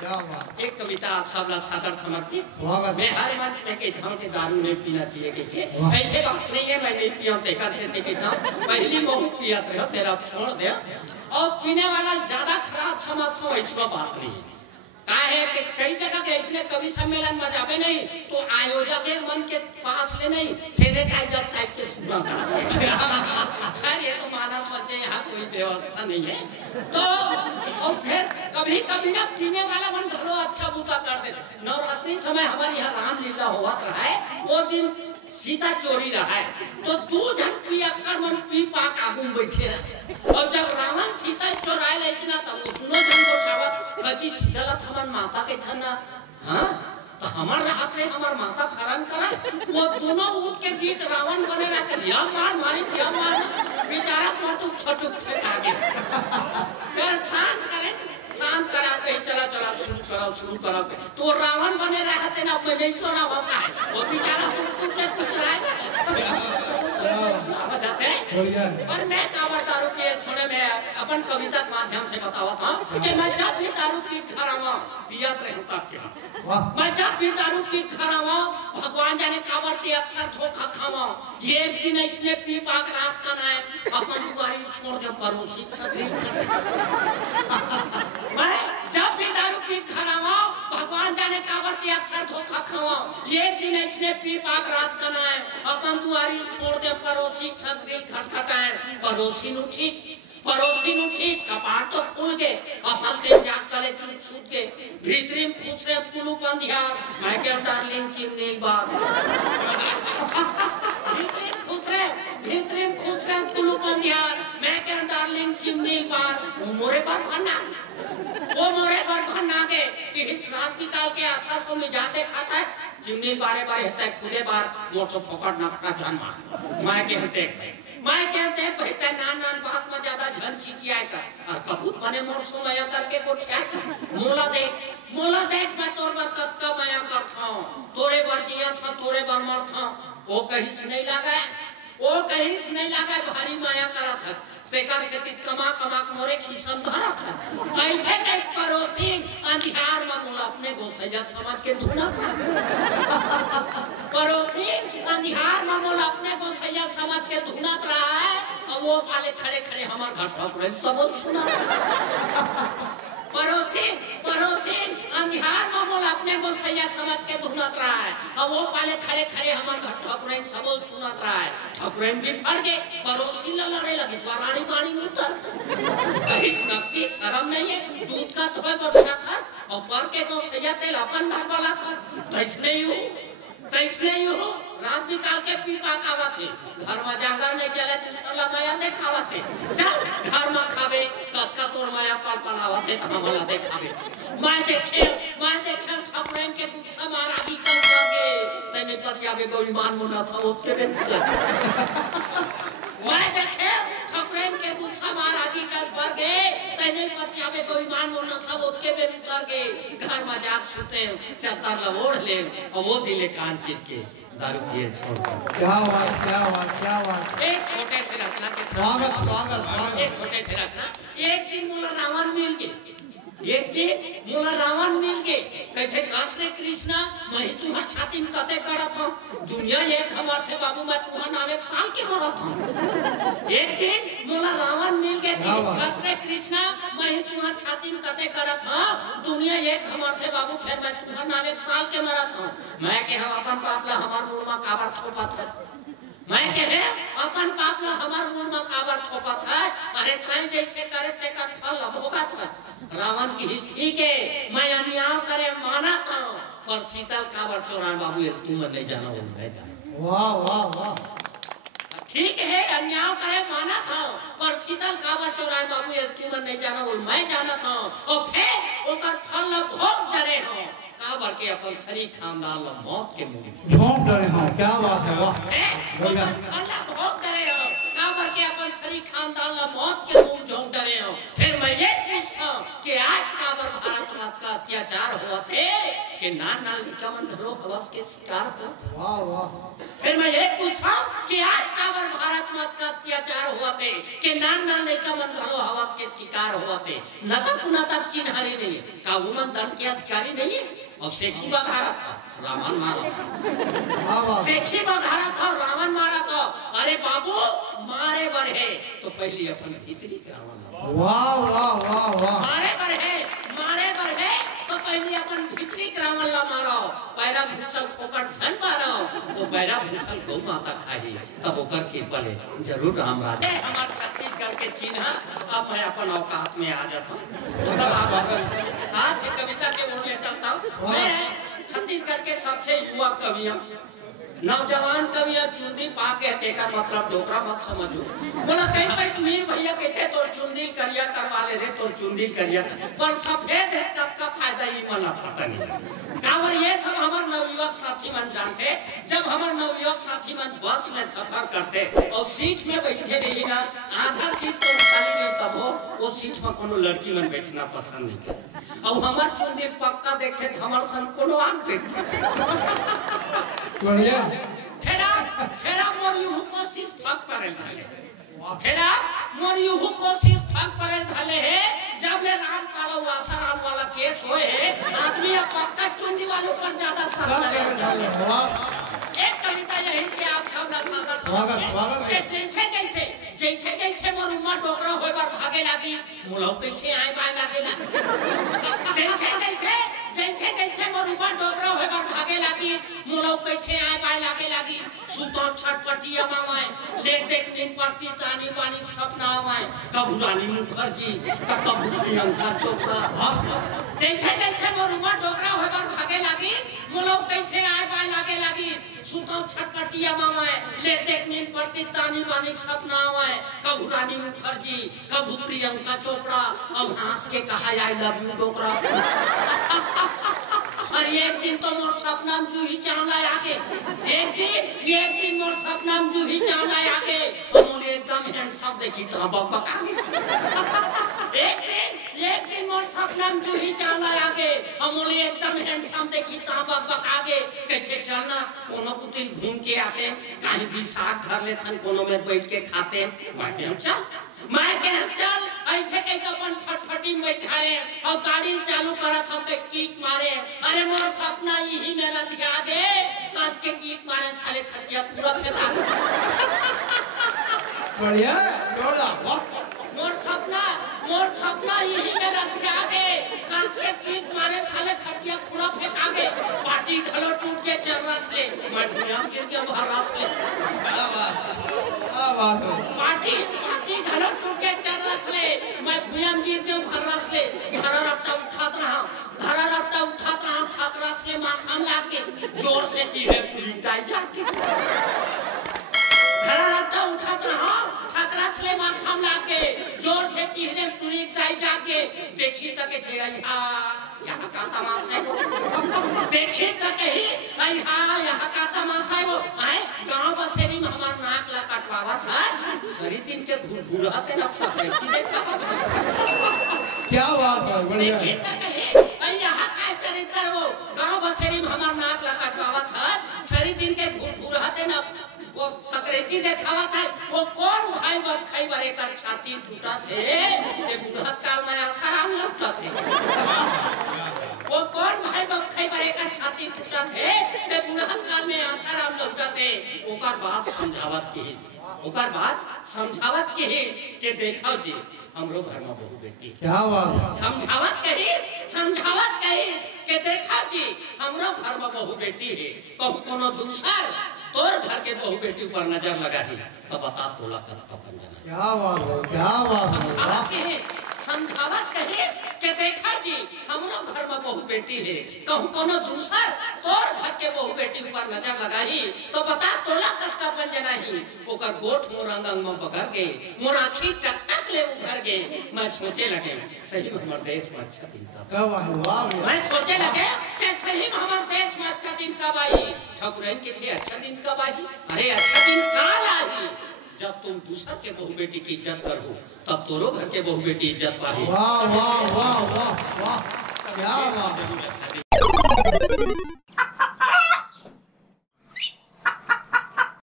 क्या बात। एक कविता आप सब ला सादर समर्पित। स्वागत। मैं हर मंच में कहता हूँ कि दारू नहीं पीना चाहिए के ऐसे बात नहीं है मैं नहीं पिया तेकर से ते कहता हूँ पहली बहुत पिया थे फिर अब छोड़ दे और पीने वाला ज्यादा खराब समझो ऐसा बात नहीं है का है कि कई जगह के इसने कवि सम्मेलन में जावे नहीं तो आयोजक के मन के पास ले नहीं सैनिटाइजर टाइप के सुगंध खैर ये तो मानस बच्चे यहाँ कोई व्यवस्था नहीं है तो और फिर कभी कभी ना पीने वाला मन घरो अच्छा बूता कर दे। नवरात्रि समय हमारे यहाँ रामलीला हुआ रहा है वो दिन सीता चोरी रहा है तो दो जन पियक्कर मन पी पाक आगू बैठे रहे और जब रावण सीता चोराए ले ना तब वो दोनों जन को चावत कची सीधा थमन माता के थना हाँ तो हमार राहत रे हमार माता खरन करे वो दोनों उठ के बीच रावण बने रहते या मार मारी या मार बेचारा पटुक छटुक फेंका के फिर शांत करा कहीं चला चला शुरू करो तो रावण बने रहते ना मैं नहीं चोरा होगा वो बेचारा कुछ रहा पर मैं काबर दारू पिए छोड़े में अपन कविता के माध्यम से बतावा था कि मैं जब भी दारू पी घर आवा पियत रहूं तब क्या मैं जब भी दारू पी घर आवा भगवान जाने काबर के अक्सर धोखा खावा ये एक दिन इसने पी पाक रात का ना अपन दुआरी छोड़ दे पड़ोसी मैं जब भी दारू पी घर आवा भगवान जाने काबर के अक्सर धोखा खावा ये एक दिन इसने पी पाक रात का ना अपन दुआरी छोड़ दे पड़ोसी छतरी खटखटाए पड़ोसी उठी कपार तो फूल गए अपन के जाग तले चुप सूत गए भीतरी में पूछ रहे कुलू पंधियार मैं क्या डार्लिंग चिमनील बार भीतरी में पूछ रहे कुलू पंधियार मैं क्या डार्लिंग चिमनील बार वो मोरे पर भन्ना गए कि इस रात निकाल के आथा सो में जाते खाता है चिमनी बारे हेता है खुदे बार मोटो फोकट ना खड़ा जान मार मैं कहते हैं भैया नान बात में ज्यादा झन चिचिया कर और कबूत बने मोरसो माया करके गोठिया कर मोला देख मैं तोर बर कतका माया करता हूं तोरे बर जिया था तोरे बर मरता वो कहीं से नहीं लगा भारी माया करा था बेकार से कमा मोरे खीसन धरा था ऐसे के पड़ोसी अंधियार में बोला अपने गोसैया समझ के धुना था पड़ोसी अंधियार में बोला अपने गोसैया समझ के धुना रहा है और वो पाले खड़े हमार घर ठोकरे सब सुना पड़ोसी अंधियार में बोला अपने गोसैया समझ के धुनत रहा है और वो पाले खड़े हमार घर ठोकरे सब सुनत रहा है ठोकरे भी फड़ गए पड़ोसी लड़ने लगे रानी बाड़ी में उतर नक्की शर्म नहीं है दूध का धोए को उठा था और पर के गोसैया तेल अपन घर वाला था तैसने हो रात निकाल के पी पाकावा थे घर में जाकर नहीं चले दूसरा माया देखावा थे चल घर में खावे कतका तोर माया पर बनावा थे तो हमला देखावे मैं देखे ठाकुरन के गुस्सा मारा ही कल करके तने पतिया बे गो ईमान मुना सबूत के बे मैं देखे ठाकुरन के गुस्सा मारा ही कल कर गए तने पतिया बे गो ईमान मुना सबूत के बे उतर गए घर में जाग सुते चादर लवोड़ ले और वो दिले कान चिप के दारू पिए छोड़ क्या बात। एक छोटे से रचना के स्वागत एक छोटे से रचना एक दिन मोला रावण मिल गए कैसे कृष्ण कृष्णा मैं तुहार छाती में कते करत हूं दुनिया एक हमार थे बाबू मैं तुहार नाम एक साल के मरत हूं एक दिन मोला रावण मिल गए कृष्ण कृष्णा मैं तुहार छाती में कते करत हूं दुनिया एक हमार थे बाबू फिर मैं तुहार नाम एक साल के मरत हूं मैं के हम अपन पापला हमार मुंह में काबर थोपत है मैं कहे अपन पापला हमार मुंह में काबर थोपत है अरे तै जैसे करे ते का फल भोगा था रावण की ठीक है मैं अन्याय करे माना था पर सीता काबर चोरान बाबू ये तुम नहीं जाना वो नहीं जाना वाह ठीक है अन्याय करे माना था पर सीता काबर चोरान बाबू ये तुम नहीं जाना वो मैं जाना था और फिर ओकर फल भोग डरे हो काबर के अपन शरीर खानदान मौत के मुंह झोंक डरे हो क्या बात है वाह ओकर फल भोग डरे हो काबर के अपन शरीर खानदान मौत के मुंह झोंक डरे हो फिर मैं ये पूछता कि आज काबर भारत मात का अत्याचार हुआ थे कि नान लड़का मन घरों हवस के शिकार हुआ। वाह वाह। फिर मैं ये पूछा कि आज काबर भारत मात का अत्याचार हुआ थे कि नान लड़का मन घरों हवस के शिकार हुआ थे। न तक कुना तक चिन्हारी नहीं है, काबू मन दंड के अधिकारी नहीं है। और सेठी बघारा था, रावण मारा था। सेठी बघारा था, रावण मारा था। अरे बाबू मारे बर है तो पहले अपन भीतरी करावना। वाह वाह वाह वाह। मारे बर है तो पहले अपन भीतरी करावन ला मारो। पैरा भूसल ठोकर झन मारो, वो पैरा भूसल गौ माता खाई तब ओकर कृपा ले जरूर राम राज। हमार छत्तीसगढ़ के चिन्ह अब मैं अपन औकात में आ जाता हूँ। आज से कविता के ओर ले चलता हूँ। मैं छत्तीसगढ़ के सबसे युवा कवियों नौजवान कविया चुंदी पा कहते का मतलब डोकरा मत समझो। बोला कहीं मीर भैया कहते तो चुंदी करिया करवा ले रे तो चुंदी करिया पर सफेद है का फायदा ही मला पता नहीं। काबर ये सब हमारे नवयुवक साथी मन जानते। जब हमारे नवयुवक साथी मन बस में सफर करते और सीट में बैठे रही ना, आधा सीट तो खाली नहीं तब वो सीट में कोनो लड़की मन बैठना पसंद नहीं करे। और हमार चुंदी पक्का देखते थे हमारे संग कोनो आग बैठते। बढ़िया। फेरा मोर यूं कोशिश फक परल थाले। फेरा मोर यूं कोशिश फक परल थाले है। जब ले राम कालो आसाराम वाला केस होए आदमी अब पक्का चुंदी वालों पर ज्यादा सब एक कविता यहीं से आप सब ला सादा स्वागत है। जैसे मोर उम्मा डोकरा होए पर भागे लागी मुलाव कैसे आए बाय लागेला। जैसे मोर उम्मा डोकरा होए पर भागे लागी मुलाव कैसे आए बाय लागी। सुतो छटपटिया मामाए ले देख नींद पड़ती तानी पानी सपना आवाए। कब रानी मुखर्जी कब प्रियंका चोपड़ा। जैसे मोर उम्मा डोकरा होए पर भागे लागी मुलाव कैसे आए बाय लागी। सुतो छटपटिया मामाए ले देख नींद पड़ती तानी पानी सपना आवाए। कब रानी मुखर्जी कब प्रियंका चोपड़ा अब हंस के कहा आई लव यू डोकरा। और एक दिन तो मोर सपना में जूही चावला आगे। एक दिन मोर सपना में जूही चावला आगे और एकदम हैंडसम देखी तो बक आगे। एक दिन मोर सपना में जूही चावला आगे और एकदम हैंडसम देखी तो बक आगे। कहते चलना कोनो कुतिल घूम के आते कहीं भी साग घर लेथन कोनो में बैठ के खाते। मैं चल ऐसे कहीं तो अपन फटफटी में बैठा रहे और गाड़ी चालू करत हो के किक मारे। अरे मोर सपना यही मेरा ध्या दे कस के किक मारे साले खटिया पूरा फेंका। बढ़िया। मोर सपना यही मेरा ध्या दे कस के किक मारे साले खटिया पूरा फेंका गे। पार्टी घलो टूट के चल रस ले मैं भुयाम गिर के बाहर रस ले। पार्टी घलो टूट के चल रस ले मैं भुयाम गिर के बाहर रस ले। धरा रपटा उठात रहा ठाक रस ले माथा में लाग के जोर से चीरे पुलिस दाई जाके। धरा रपटा उठात रहा ठाक रस ले माथा में लाग के जोर से चीरे पुलिस दाई जाके। देखी तक थे यहाँ का तमाशा है वो। देखी तक ही यहाँ का तमाशा है वो। आए गांव बसेरी में हमार नाक ला कटवावा था सरी दिन के घूराते ना सब देखा था। क्या बात है। बढ़िया। देखी तक ही यहाँ का चरित्र वो गांव बसेरी में हमार नाक ला कटवावा था सरी दिन के घूराते ना वो सक्रेती देखावा था। वो कौन भाई बाप खाई बरे कर छाती टूटा थे ते बुढ़त काल में आसाराम लौटा थे। वो कौन भाई बाप खाई बरे कर छाती टूटा थे ते बुढ़त काल में आसाराम लौटा थे। ओकर बात समझावत के के देखो जी हमरो घर में बहू बेटी। क्या बात। समझावत कहिस के देखा जी हमरो घर में बहू बेटी है। कोनो दूसर तोर घर के बहू बेटी पर नजर लगा दी तो बता तोला का पंजना। क्या बात है। समझावत कहिस के देखा जी हमरो घर में बहू बेटी है। कोनो दूसर तोर घर के बहू बेटी पर नजर लगाई तो बता तोला का पंजना ही। ओकर गोठ मोर अंग में बगर गए मोर आँखी टक ले उभर गए। मैं सोचे लगे सही में हमारे देश में अच्छा दिन कब। मैं सोचे लगे कि सही में हमारे देश में अच्छा दिन कब आई। ठाकुरन के थे अच्छा दिन कब आई। अरे अच्छा दिन काल आई जब तुम दूसर के बहू बेटी की इज्जत करो तब तोरो घर के बहू बेटी इज्जत पाए। वाह वाह वाह वाह वाह। क्या बात। जरूर अच्छा